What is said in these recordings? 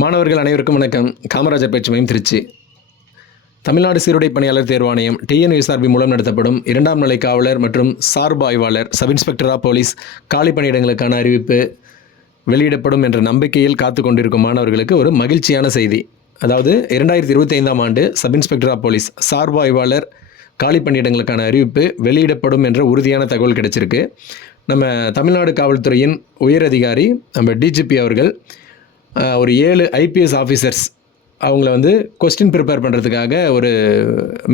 மாணவர்கள் அனைவருக்கும் வணக்கம். காமராஜர் பயிற்சி மையம் திருச்சி. தமிழ்நாடு சீருடை பணியாளர் தேர்வாணையம் TNUSRB மூலம் நடத்தப்படும் 2ஆம் நிலை காவலர் மற்றும் சார்பு ஆய்வாளர் சப் இன்ஸ்பெக்டர் ஆஃப் போலீஸ் காலி பணியிடங்களுக்கான அறிவிப்பு வெளியிடப்படும் என்ற நம்பிக்கையில் காத்து கொண்டிருக்கும் மாணவர்களுக்கு ஒரு மகிழ்ச்சியான செய்தி. அதாவது 2025ஆம் ஆண்டு சப் இன்ஸ்பெக்டர் ஆஃப் போலீஸ் சார்பு ஆய்வாளர் காலி பணியிடங்களுக்கான அறிவிப்பு வெளியிடப்படும் என்ற உறுதியான தகவல் கிடைச்சிருக்கு. நம்ம தமிழ்நாடு காவல்துறையின் உயர் அதிகாரி நம்ம DGP அவர்கள் ஒரு 7 IPS ஆஃபீஸர்ஸ் அவங்கள கொஸ்டின் ப்ரிப்பேர் பண்ணுறதுக்காக ஒரு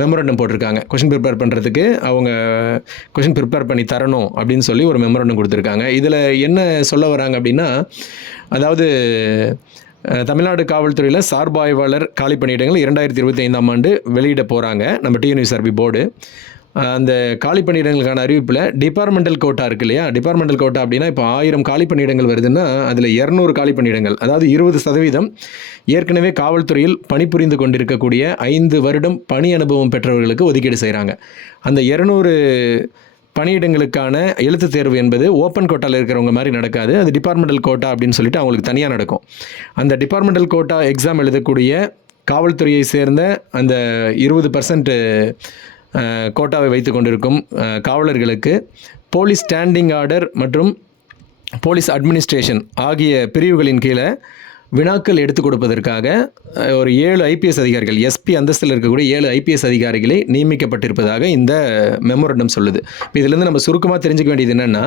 மெமரண்டம் போட்டிருக்காங்க. கொஸ்டின் ப்ரிப்பேர் பண்ணுறதுக்கு அவங்க கொஸ்டின் ப்ரிப்பேர் பண்ணி தரணும் அப்படின்னு சொல்லி ஒரு மெமரண்டம் கொடுத்துருக்காங்க. இதில் என்ன சொல்ல வராங்க அப்படின்னா, அதாவது தமிழ்நாடு காவல்துறையில் சார்பு ஆய்வாளர் காலி பணியிடங்கள் 2025ஆம் ஆண்டு வெளியிட போகிறாங்க நம்ம TNUSRB போர்டு. அந்த காலி பணியிடங்களுக்கான அறிவிப்பில் டிபார்ட்மெண்டல் கோட்டா இருக்கு இல்லையா, டிபார்ட்மெண்டல் கோட்டா அப்படின்னா இப்போ 1000 காலி பணியிடங்கள் வருதுன்னா அதில் 200 காலி பணியிடங்கள், அதாவது 20% ஏற்கனவே காவல்துறையில் பணிபுரிந்து கொண்டிருக்கக்கூடிய 5 வருடம் பணி அனுபவம் பெற்றவர்களுக்கு ஒதுக்கீடு செய்கிறாங்க. அந்த 200 பணியிடங்களுக்கான எழுத்து தேர்வு என்பது ஓப்பன் கோட்டாவில் இருக்கிறவங்க மாதிரி நடக்காது. அது டிபார்ட்மெண்டல் கோட்டா அப்படின்னு சொல்லிட்டு அவங்களுக்கு தனியாக நடக்கும். அந்த டிபார்ட்மெண்டல் கோட்டா எக்ஸாம் எழுதக்கூடிய காவல்துறையை சேர்ந்த அந்த 20% கோட்டாவை வைத்து கொண்டிருக்கும் காவலர்களுக்கு போலீஸ் ஸ்டாண்டிங் ஆர்டர் மற்றும் போலீஸ் அட்மினிஸ்ட்ரேஷன் ஆகிய பிரிவுகளின் கீழே வினாக்கள் எடுத்துக் கொடுப்பதற்காக ஒரு 7 IPS அதிகாரிகள், SP அந்தஸ்தில் இருக்கக்கூடிய 7 IPS அதிகாரிகளை நியமிக்கப்பட்டிருப்பதாக இந்த மெமோரண்டம் சொல்லுது. இப்போ இதிலேருந்து நம்ம சுருக்கமாக தெரிஞ்சுக்க வேண்டியது என்னென்னா,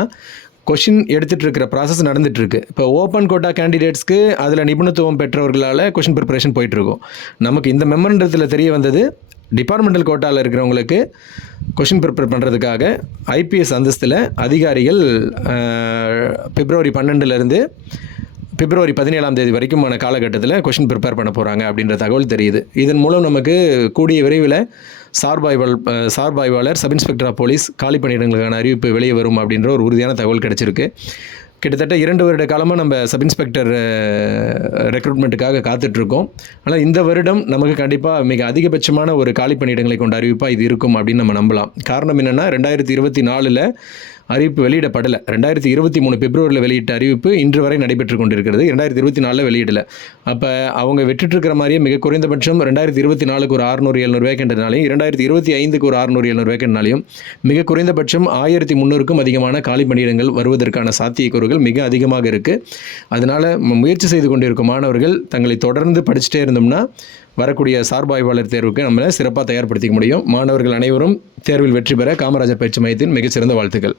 கொஷின் எடுத்துகிட்டு இருக்கிற ப்ராசஸ் நடந்துகிட்ருக்கு. இப்போ ஓப்பன் கோட்டா கேண்டிடேட்ஸ்க்கு அதில் நிபுணத்துவம் பெற்றவர்களால் கொஷின் ப்ரிப்பரேஷன் போயிட்டுருக்கும். நமக்கு இந்த மெமரண்டத்தில் தெரிய வந்தது, டிபார்ட்மெண்டல் கோட்டாவில் இருக்கிறவங்களுக்கு கொஷின் ப்ரிப்பேர் பண்ணுறதுக்காக IPS அந்தஸ்தில் அதிகாரிகள் பிப்ரவரி 12லேருந்து பிப்ரவரி 17ஆம் தேதி வரைக்குமான காலகட்டத்தில் கொஷின் ப்ரிப்பேர் பண்ண போகிறாங்க அப்படின்ற தகவல் தெரியுது. இதன் மூலம் நமக்கு கூடிய விரைவில் சார்பு ஆய்வாளர் சப் இன்ஸ்பெக்டர் ஆஃப் போலீஸ் காலி பணியிடங்களுக்கான அறிவிப்பு வெளியே வரும் அப்படின்ற ஒரு உறுதியான தகவல் கிடச்சிருக்கு. கிட்டத்தட்ட 2 வருட காலமாக நம்ம சப் இன்ஸ்பெக்டர் ரெக்ரூட்மெண்ட்டுக்காக காத்துட்ருக்கோம். ஆனால் இந்த வருடம் நமக்கு கண்டிப்பாக மிக அதிகபட்சமான ஒரு காலி பணியிடங்களை கொண்ட அறிவிப்பாக இது இருக்கும் அப்படின்னு நம்ம நம்பலாம். காரணம் என்னென்னா, 2024 அறிவிப்பு வெளியிடப்படலை. 2023 பிப்ரவரியில் வெளியிட்ட அறிவிப்பு இன்று வரை நடைபெற்று கொண்டிருக்கிறது. 2024 வெளியிடலை. அப்போ அவங்க விட்டுட்டுருக்கிற மாதிரியே மிக குறைந்தபட்சம் 2024க்கு ஒரு 600-700 வேக்கண்ட்னாலையும் 2025க்கு ஒரு 600-700 வேக்கண்ட்னாலையும் மிக குறைந்தபட்சம் 1300க்கும் அதிகமான காலி பணியிடங்கள் வருவதற்கான சாத்தியக்கூறுகள் மிக அதிகமாக இருக்குது. அதனால் முயற்சி செய்து கொண்டிருக்கும் மாணவர்கள் தங்களை தொடர்ந்து படிச்சுட்டே இருந்தோம்னா வரக்கூடிய சார்பு ஆய்வாளர் தேர்வுக்கு நம்மளை சிறப்பாக தயார்படுத்திக்க முடியும். மாணவர்கள் அனைவரும் தேர்வில் வெற்றி பெற காமராஜர் பயிற்சி மையத்தின் மிகச்சிறந்த வாழ்த்துக்கள்.